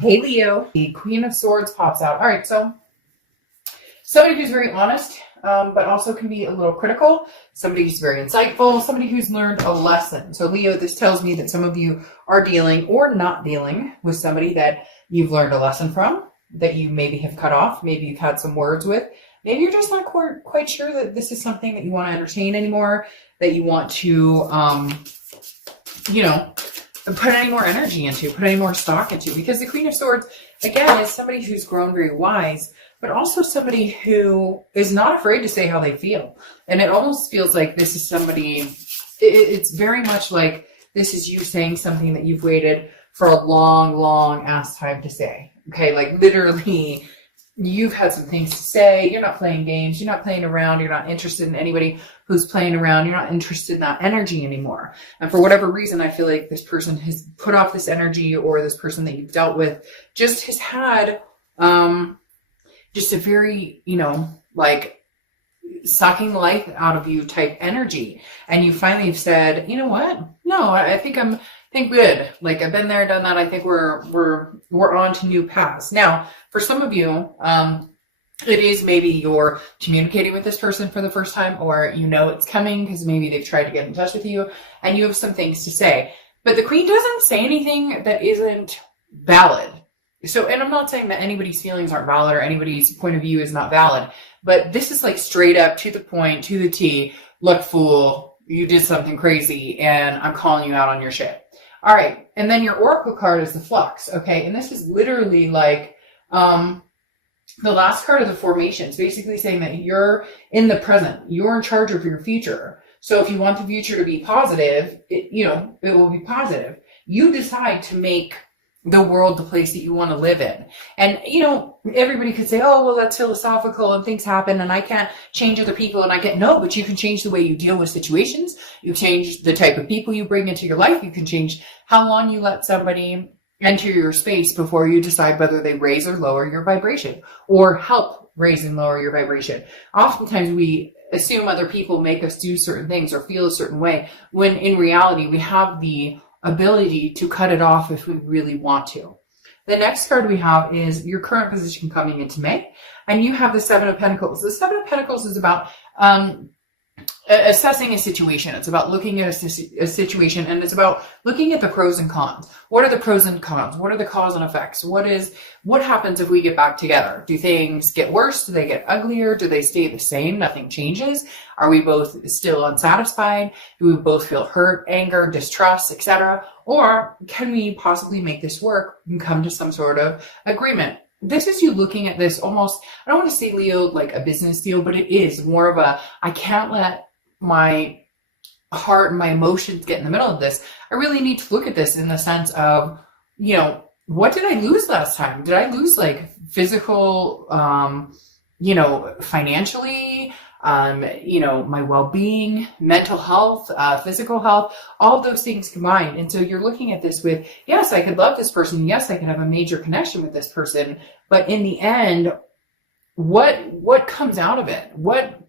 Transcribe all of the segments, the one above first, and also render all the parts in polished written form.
Hey Leo, the Queen of Swords pops out. All right, so somebody who's very honest, but also can be a little critical. Somebody who's very insightful. Somebody who's learned a lesson. So Leo, this tells me that some of you are dealing or not dealing with somebody that you've learned a lesson from, that you maybe have cut off. Maybe you've had some words with. Maybe you're just not quite sure that this is something that you want to entertain anymore, that you want to, put any more energy into, put any more stock into. Because the Queen of Swords, again, is somebody who's grown very wise, but also somebody who is not afraid to say how they feel. And it almost feels like this is somebody, it's very much like this is you saying something that you've waited for a long ass time to say. Okay, like literally, you've had some things to say. You're not playing games. You're not playing around. You're not interested in anybody who's playing around. You're not interested in that energy anymore. And for whatever reason, I feel like this person has put off this energy, or this person that you've dealt with just has had just a very, like sucking life out of you type energy. And you finally have said, you know what? No, I think good. Like I've been there, done that. I think we're on to new paths. Now, for some of you, it is maybe you're communicating with this person for the first time, or it's coming because maybe they've tried to get in touch with you and you have some things to say. But the Queen doesn't say anything that isn't valid. So, and I'm not saying that anybody's feelings aren't valid or anybody's point of view is not valid, but this is like straight up to the point, to the T. Look, fool, you did something crazy and I'm calling you out on your shit. All right. And then your oracle card is the flux. Okay. And this is literally like, the last card of the formations, basically saying that you're in the present, you're in charge of your future. So if you want the future to be positive, it will be positive. You decide to make the world the place that you want to live in. And, everybody could say, oh, well, that's philosophical and things happen and I can't change other people no, but you can change the way you deal with situations. You change the type of people you bring into your life. You can change how long you let somebody enter your space before you decide whether they raise or lower your vibration or help raise and lower your vibration. Oftentimes we assume other people make us do certain things or feel a certain way, when in reality we have the ability to cut it off if we really want to. The next card we have is your current position coming into May, and you have the Seven of Pentacles. The Seven of Pentacles is about assessing a situation. It's about looking at a situation, and it's about looking at the pros and cons. What are the pros and cons? What are the cause and effects? What happens if we get back together? Do things get worse? Do they get uglier? Do they stay the same? Nothing changes? Are we both still unsatisfied? Do we both feel hurt, anger, distrust, etc.? Or can we possibly make this work and come to some sort of agreement? This is you looking at this almost, I don't want to say, Leo, like a business deal, but it is more of a, I can't let my heart and my emotions get in the middle of this. I really need to look at this in the sense of, what did I lose last time? Did I lose like physical, financially, my well-being, mental health, physical health, all those things combined. And so you're looking at this with, yes, I could love this person. Yes, I can have a major connection with this person. But in the end, what comes out of it? What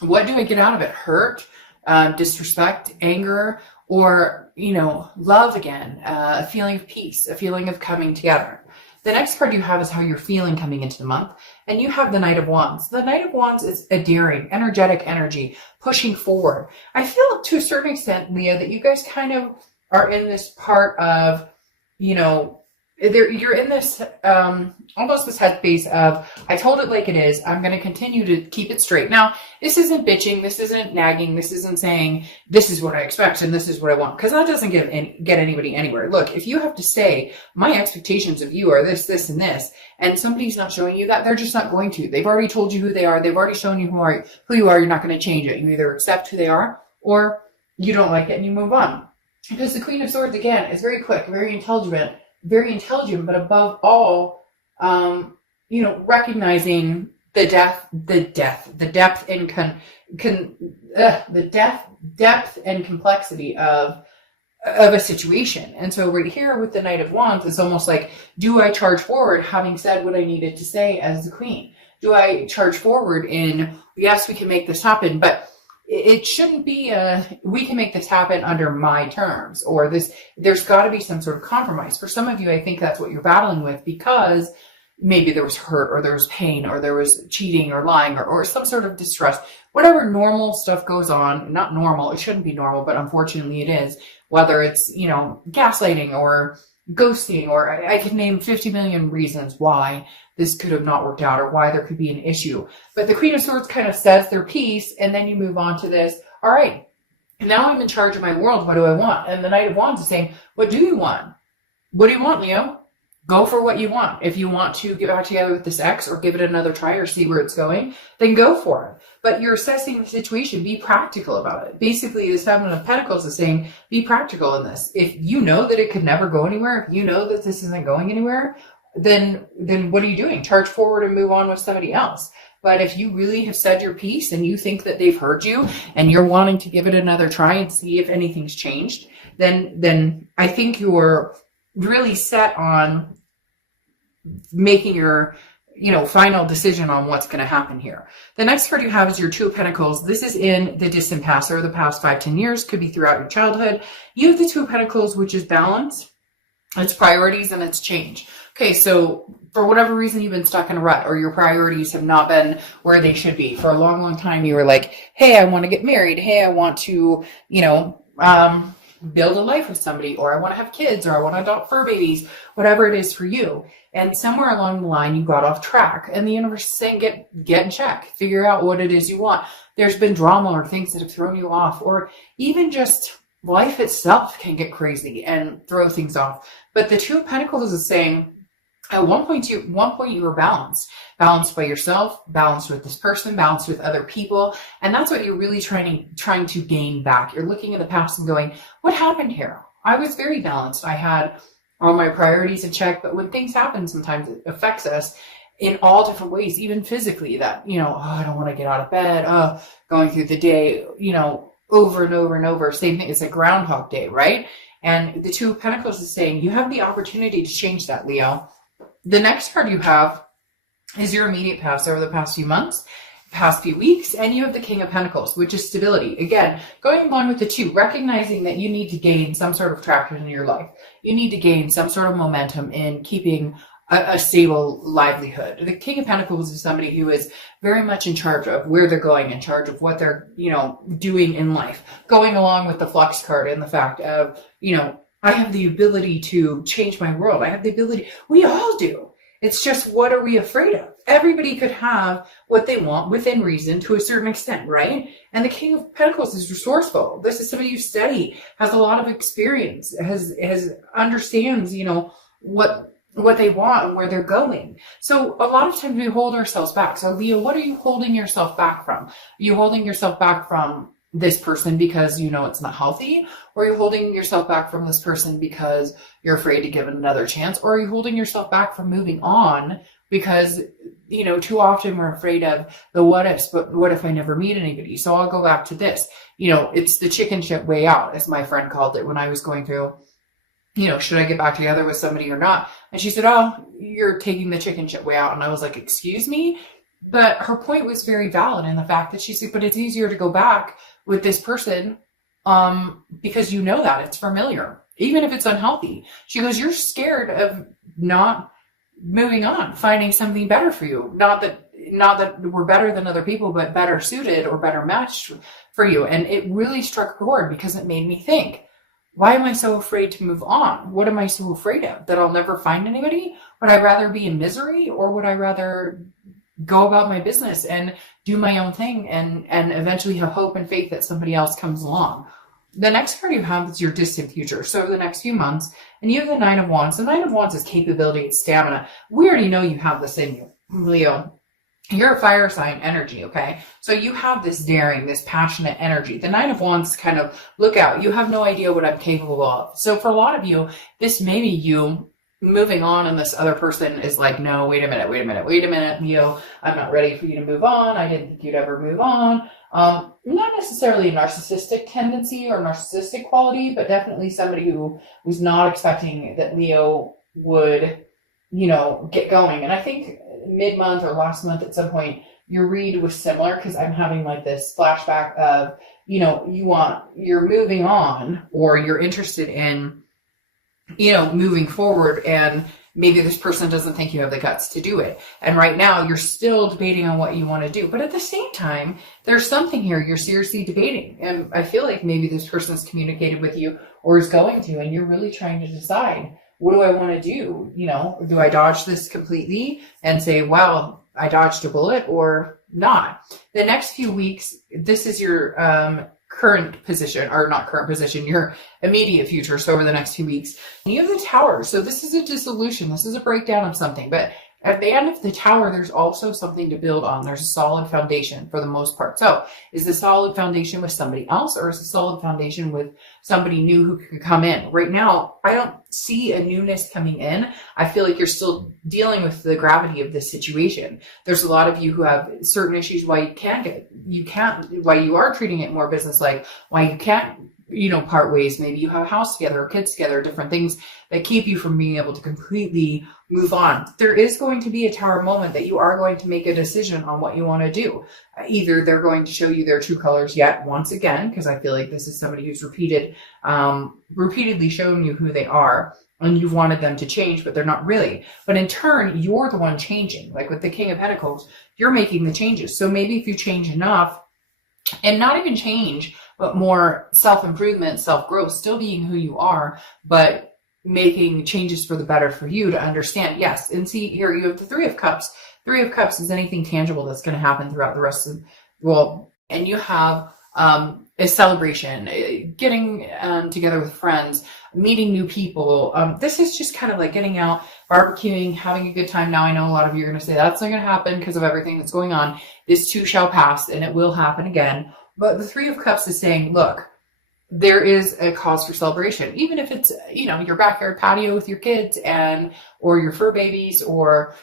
do I get out of it? Hurt, disrespect, anger, or, love again, a feeling of peace, a feeling of coming together. The next card you have is how you're feeling coming into the month. And you have the Knight of Wands. The Knight of Wands is a daring, energetic energy, pushing forward. I feel to a certain extent, Leo, that you guys kind of are in this part of, you're in this, almost this headspace of, I told it like it is. I'm going to continue to keep it straight. Now, this isn't bitching. This isn't nagging. This isn't saying, this is what I expect and this is what I want. Because that doesn't get anybody anywhere. Look, if you have to say, my expectations of you are this, this, and this, and somebody's not showing you that, they're just not going to. They've already told you who they are. They've already shown you who you are. You're not going to change it. You either accept who they are or you don't like it and you move on. Because the Queen of Swords, again, is very quick, very intelligent, but above all, recognizing the depth and complexity of a situation. And so right here with the Knight of Wands, it's almost like, do I charge forward having said what I needed to say as the Queen? Do I charge forward in, yes, we can make this happen, but it shouldn't be we can make this happen under my terms, or this, there's got to be some sort of compromise. For some of you, I think that's what you're battling with, because maybe there was hurt, or there was pain, or there was cheating or lying, or some sort of distress. Whatever normal stuff goes on, not normal, it shouldn't be normal, but unfortunately it is. Whether it's, gaslighting or ghosting, or I could name 50 million reasons why this could have not worked out, or why there could be an issue. But the Queen of Swords kind of says their piece, and then you move on to this. All right, now I'm in charge of my world. What do I want? And the Knight of Wands is saying, what do you want? What do you want, Leo? Go for what you want. If you want to get back together with this ex, or give it another try, or see where it's going, then go for it. But you're assessing the situation. Be practical about it. Basically, the Seven of Pentacles is saying, be practical in this. If you know that it could never go anywhere, if you know that this isn't going anywhere, then what are you doing? Charge forward and move on with somebody else. But if you really have said your piece, and you think that they've heard you, and you're wanting to give it another try and see if anything's changed, then I think you're really set on making your final decision on what's going to happen here. The next card you have is your Two of Pentacles. This is in the distant past, or the past 5-10 years, could be throughout your childhood. You have the Two of Pentacles, which is balance, it's priorities, and it's change. Okay, so for whatever reason, you've been stuck in a rut, or your priorities have not been where they should be. For a long, long time, you were like, hey, I want to get married. Hey, I want to, build a life with somebody, or I want to have kids, or I want to adopt fur babies, whatever it is for you. And somewhere along the line, you got off track, and the universe is saying, get in check, figure out what it is you want. There's been drama or things that have thrown you off, or even just life itself can get crazy and throw things off. But the Two of Pentacles is saying, at one point you were balanced by yourself, balanced with this person, balanced with other people. And that's what you're really trying to gain back. You're looking at the past and going, what happened here? I was very balanced. I had all my priorities in check, but when things happen, sometimes it affects us in all different ways, even physically, that, I don't want to get out of bed, going through the day, over and over and over. Same thing. It's a Groundhog Day, right? And the Two of Pentacles is saying, you have the opportunity to change that, Leo. The next card you have is your immediate past, over the past few months, past few weeks, and you have the King of Pentacles, which is stability. Again, going along with the two, recognizing that you need to gain some sort of traction in your life. You need to gain some sort of momentum in keeping a stable livelihood. The King of Pentacles is somebody who is very much in charge of where they're going, in charge of what they're, doing in life. Going along with the Flux card and the fact of, I have the ability to change my world. I have the ability. We all do. It's just, what are we afraid of? Everybody could have what they want within reason to a certain extent, right? And the King of Pentacles is resourceful. This is somebody who studied, has a lot of experience, understands, what they want and where they're going. So a lot of times we hold ourselves back. So Leo, what are you holding yourself back from? Are you holding yourself back from this person because it's not healthy? Or are you holding yourself back from this person because you're afraid to give it another chance? Or are you holding yourself back from moving on because, too often we're afraid of the what ifs, but what if I never meet anybody? So I'll go back to this. It's the chicken shit way out, as my friend called it when I was going through, should I get back together with somebody or not? And she said, oh, you're taking the chicken shit way out. And I was like, excuse me? But her point was very valid in the fact that she said, but it's easier to go back with this person because that it's familiar, even if it's unhealthy. She goes, you're scared of not moving on, finding something better for you. Not that we're better than other people, but better suited or better matched for you. And it really struck a chord because it made me think, why am I so afraid to move on? What am I so afraid of? That I'll never find anybody? Would I rather be in misery, or would I rather go about my business and do my own thing and eventually have hope and faith that somebody else comes along? The next card you have is your distant future. So the next few months, and you have the Nine of Wands. The Nine of Wands is capability, it's stamina. We already know you have this in you, Leo. You're a fire sign energy, okay? So you have this daring, this passionate energy. The Nine of Wands kind of, look out, you have no idea what I'm capable of. So for a lot of you, this may be you moving on, and this other person is like, no, wait a minute, Leo, I'm not ready for you to move on. I didn't think you'd ever move on. Not necessarily a narcissistic tendency or narcissistic quality, but definitely somebody who was not expecting that Leo would, get going. And I think mid-month or last month at some point, your read was similar, because I'm having like this flashback of, you're moving on, or you're interested in, moving forward, and maybe this person doesn't think you have the guts to do it. And right now you're still debating on what you want to do. But at the same time, there's something here you're seriously debating. And I feel like maybe this person's communicated with you or is going to, and you're really trying to decide, what do I want to do? Do I dodge this completely and say, wow, I dodged a bullet, or not? The next few weeks, this is your current position, or not current position, your immediate future. So over the next few weeks, and you have the Tower. So this is a dissolution. This is a breakdown of something. But at the end of the Tower, there's also something to build on. There's a solid foundation for the most part. So is the solid foundation with somebody else, or is the solid foundation with somebody new who can come in? Right now, I don't see a newness coming in. I feel like you're still dealing with the gravity of this situation. There's a lot of you who have certain issues why why you are treating it more business-like, why you can't, part ways. Maybe you have a house together or kids together, different things that keep you from being able to completely move on. There is going to be a Tower moment that you are going to make a decision on what you want to do. Either they're going to show you their true colors yet once again, because I feel like this is somebody who's repeatedly shown you who they are, and you've wanted them to change, but they're not really. But in turn, you're the one changing. Like with the King of Pentacles, you're making the changes. So maybe if you change enough, and not even change, but more self-improvement, self-growth, still being who you are, but making changes for the better for you to understand. Yes. And see here, you have the Three of Cups. Three of Cups is anything tangible that's going to happen throughout the rest of, and you have a celebration, getting together with friends, meeting new people. This is just kind of like getting out, barbecuing, having a good time. Now I know a lot of you are going to say that's not going to happen because of everything that's going on. This too shall pass, and it will happen again. But the Three of Cups is saying, look, there is a cause for celebration, even if it's, your backyard patio with your kids or your fur babies, or,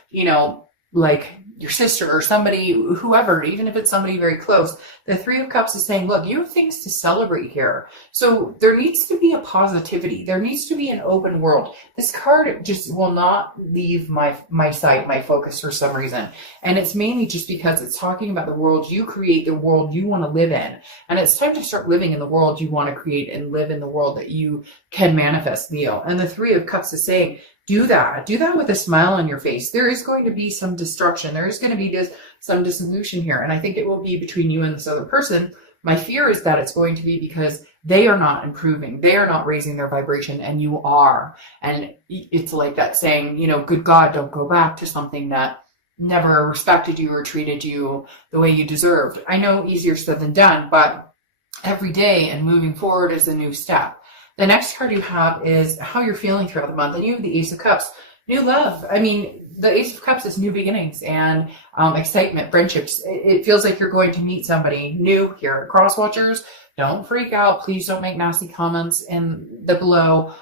like your sister or somebody, whoever, even if it's somebody very close. The Three of Cups is saying, look, you have things to celebrate here. So there needs to be a positivity. There needs to be an open world. This card just will not leave my sight, my focus for some reason. And it's mainly just because it's talking about the world you create, the world you want to live in. And it's time to start living in the world you want to create and live in the world that you can manifest, Leo. And the Three of Cups is saying, do that with a smile on your face. There is going to be some destruction. There is going to be some dissolution here. And I think it will be between you and this other person. My fear is that it's going to be because they are not improving. They are not raising their vibration, and you are. And it's like that saying, good God, don't go back to something that never respected you or treated you the way you deserved. I know easier said than done, but every day and moving forward is a new step. The next card you have is how you're feeling throughout the month. And you have the Ace of Cups, new love. I mean, the Ace of Cups is new beginnings and excitement, friendships. It feels like you're going to meet somebody new here. Cross watchers, don't freak out. Please don't make nasty comments in the below.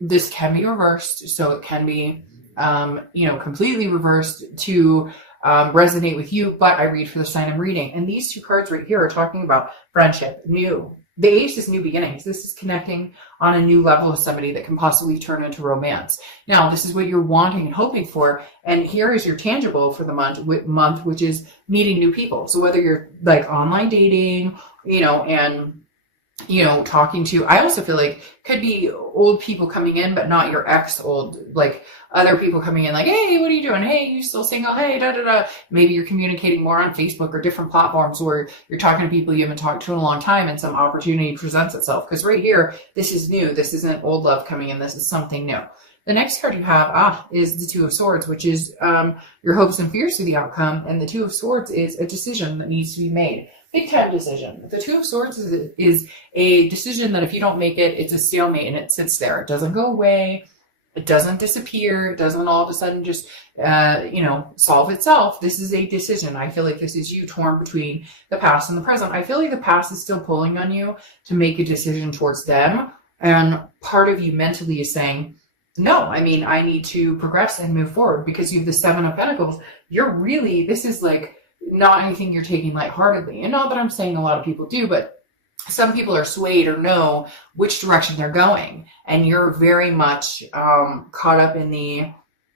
This can be reversed. So it can be, completely reversed to resonate with you. But I read for the sign I'm reading. And these two cards right here are talking about friendship, new. The Ace is new beginnings. This is connecting on a new level with somebody that can possibly turn into romance. Now, this is what you're wanting and hoping for. And here is your tangible for the month, which is meeting new people. So whether you're like online dating, and, talking to, I also feel like could be old people coming in, but not your old, like other people coming in like, hey, what are you doing? Hey, you still single? Hey, da, da, da. Maybe you're communicating more on Facebook or different platforms where you're talking to people you haven't talked to in a long time, and some opportunity presents itself. Because right here, this is new. This isn't old love coming in. This is something new. The next card you have is the Two of Swords, which is your hopes and fears for the outcome. And the Two of Swords is a decision that needs to be made. Big time decision. The Two of Swords is a decision that if you don't make it, it's a stalemate and it sits there. It doesn't go away. It doesn't disappear. It doesn't all of a sudden just, solve itself. This is a decision. I feel like this is you torn between the past and the present. I feel like the past is still pulling on you to make a decision towards them. And part of you mentally is saying, no, I need to progress and move forward, because you have the Seven of Pentacles. This is like not anything you're taking lightheartedly. And not that I'm saying a lot of people do, but some people are swayed or know which direction they're going. And you're very much caught up in the,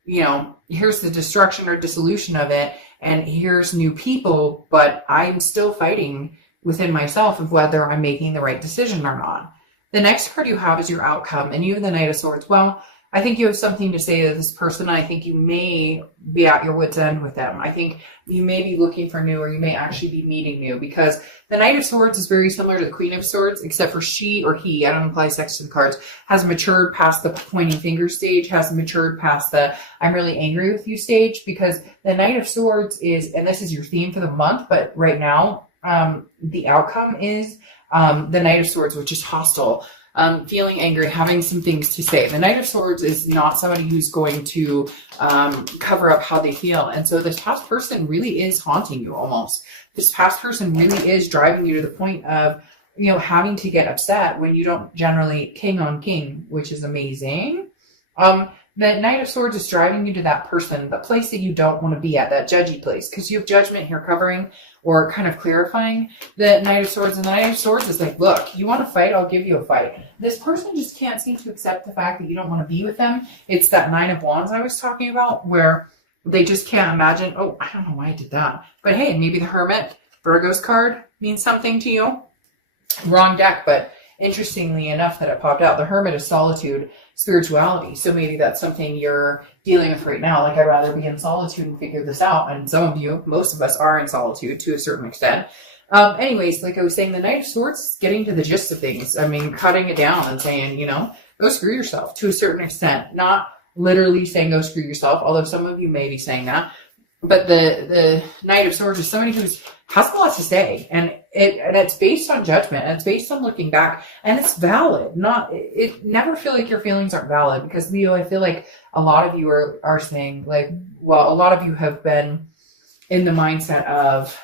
here's the destruction or dissolution of it, and here's new people, but I'm still fighting within myself of whether I'm making the right decision or not. The next card you have is your outcome, and you have the Knight of Swords. Well, I think you have something to say to this person. I think you may be at your wit's end with them. I think you may be looking for new, or you may actually be meeting new, because the Knight of Swords is very similar to the Queen of Swords, except for she or he, I don't apply sex to the cards, has matured past the pointing finger stage, has matured past the I'm really angry with you stage, because the Knight of Swords is, and this is your theme for the month, but right now, the outcome is the Knight of Swords, which is hostile. Feeling angry, having some things to say. The Knight of Swords is not somebody who's going to cover up how they feel. And so this past person really is haunting you almost. This past person really is driving you to the point of, having to get upset when you don't generally king on king, which is amazing. The Knight of Swords is driving you to that person, the place that you don't want to be at, that judgy place, because you have judgment here covering or kind of clarifying the Knight of Swords. And the Knight of Swords is like, look, you want to fight? I'll give you a fight. This person just can't seem to accept the fact that you don't want to be with them. It's that Nine of Wands I was talking about, where they just can't imagine, oh, I don't know why I did that. But hey, maybe the Hermit, Virgo's card, means something to you. Wrong deck, but interestingly enough that it popped out. The Hermit is solitude, spirituality. So maybe that's something you're dealing with right now. Like, I'd rather be in solitude and figure this out. And some of you, most of us, are in solitude to a certain extent. Anyways, like I was saying, the Knight of Swords is getting to the gist of things. I mean, cutting it down and saying, go screw yourself to a certain extent. Not literally saying go screw yourself, although some of you may be saying that. But the Knight of Swords is somebody who's has a lot to say, and it's based on judgment, and it's based on looking back, and it's valid. Never feel like your feelings aren't valid, because Leo, I feel like a lot of you are saying, like, well, a lot of you have been in the mindset of,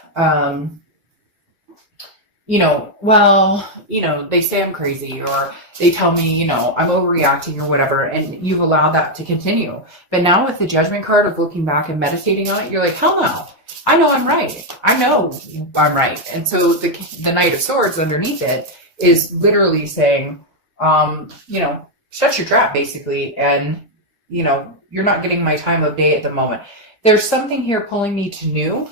they say I'm crazy, or they tell me, I'm overreacting or whatever, and you've allowed that to continue. But now with the Judgment card of looking back and meditating on it, you're like, hell no. I know I'm right. I know I'm right. And so the Knight of Swords underneath it is literally saying, shut your trap, basically. And, you're not getting my time of day at the moment. There's something here pulling me to new,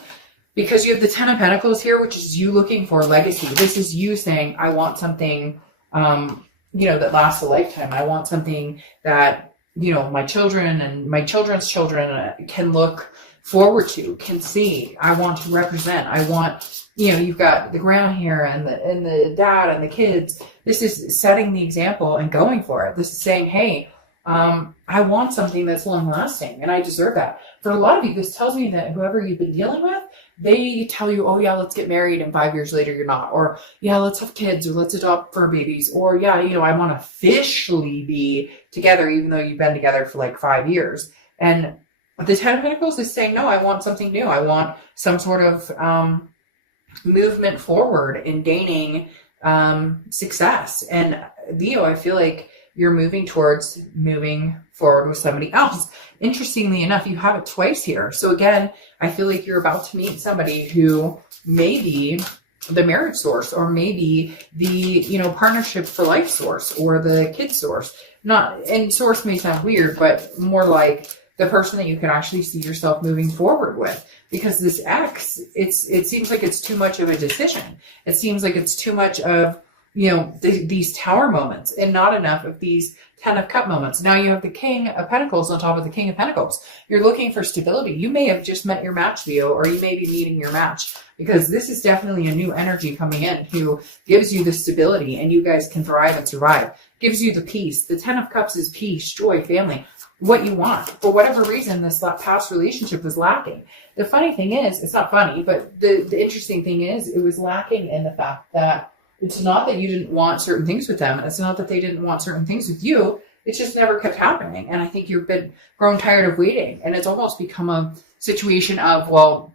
because you have the Ten of Pentacles here, which is you looking for legacy. This is you saying, I want something, that lasts a lifetime. I want something that, my children and my children's children can look forward to, can see. I want to represent. I want, you've got the grandma here and the dad and the kids. This is setting the example and going for it. This is saying, hey, I want something that's long lasting, and I deserve that. For a lot of you, this tells me that whoever you've been dealing with, they tell you, oh yeah, let's get married, and 5 years later you're not. Or yeah, let's have kids, or let's adopt fur babies. Or yeah, I want to officially be together, even though you've been together for like 5 years. And the Ten of Pentacles is saying, no, I want something new. I want some sort of movement forward in gaining success. And Leo, I feel like you're moving towards moving forward with somebody else. Interestingly enough, you have it twice here. So again, I feel like you're about to meet somebody who may be the marriage source, or maybe the, partnership for life source, or the kid source. And source may sound weird, but more like the person that you can actually see yourself moving forward with. Because this X, it seems like it's too much of a decision. It seems like it's too much of, these Tower moments, and not enough of these Ten of Cup moments. Now you have the King of Pentacles on top of the King of Pentacles. You're looking for stability. You may have just met your match, Leo, or you may be meeting your match, because this is definitely a new energy coming in who gives you the stability, and you guys can thrive and survive. Gives you the peace. The Ten of Cups is peace, joy, family. What you want. For whatever reason, this past relationship was lacking. The funny thing is, it's not funny, but the interesting thing is, it was lacking in the fact that it's not that you didn't want certain things with them. It's not that they didn't want certain things with you. It just never kept happening. And I think you've been grown tired of waiting. And it's almost become a situation of, well,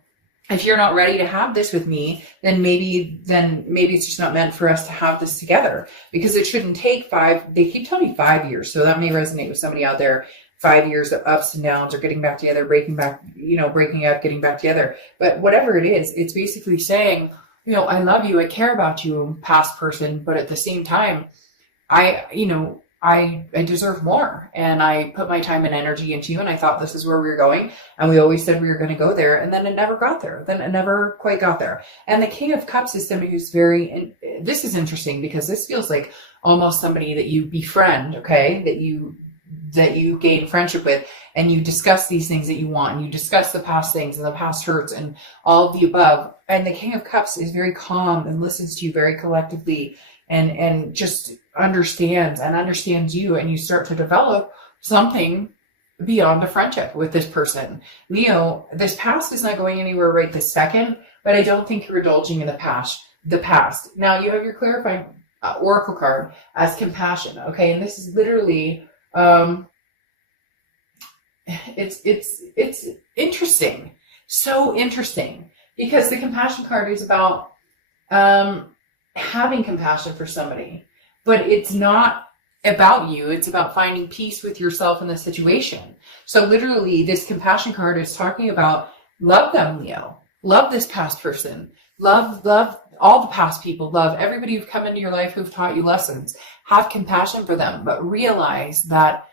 if you're not ready to have this with me, then maybe it's just not meant for us to have this together. Because it shouldn't take they keep telling me 5 years. So that may resonate with somebody out there. 5 years of ups and downs, or getting back together, breaking up, getting back together. But whatever it is, it's basically saying, I love you, I care about you, past person, but at the same time, I I deserve more, and I put my time and energy into you, and I thought this is where we were going, and we always said we were going to go there, and then it never got there. Then it never quite got there. And the King of Cups is somebody who's very, this is interesting because this feels like almost somebody that you befriend, okay, that you gain friendship with, and you discuss these things that you want, and you discuss the past things and the past hurts and all of the above. And the King of Cups is very calm and listens to you very collectively, and just understands you, and you start to develop something beyond a friendship with this person. Leo, this past is not going anywhere right this second, but I don't think you're indulging in the past. Now you have your clarifying oracle card as compassion, okay? And this is literally it's interesting, so interesting, because the compassion card is about having compassion for somebody, but it's not about you. It's about finding peace with yourself in the situation. So literally this compassion card is talking about love them, Leo. Love this past person. Love all the past people. Love everybody who've come into your life who've taught you lessons. Have compassion for them, but realize that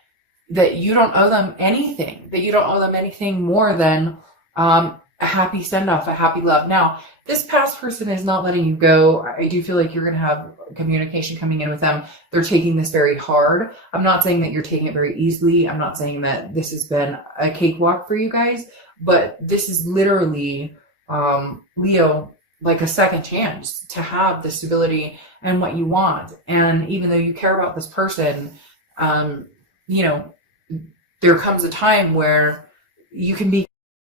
you don't owe them anything, that you don't owe them anything more than a happy send-off, a happy love. Now, this past person is not letting you go. I do feel like you're going to have communication coming in with them. They're taking this very hard. I'm not saying that you're taking it very easily. I'm not saying that this has been a cakewalk for you guys, but this is literally, Leo, like a second chance to have the stability and what you want. And even though you care about this person, there comes a time where you can be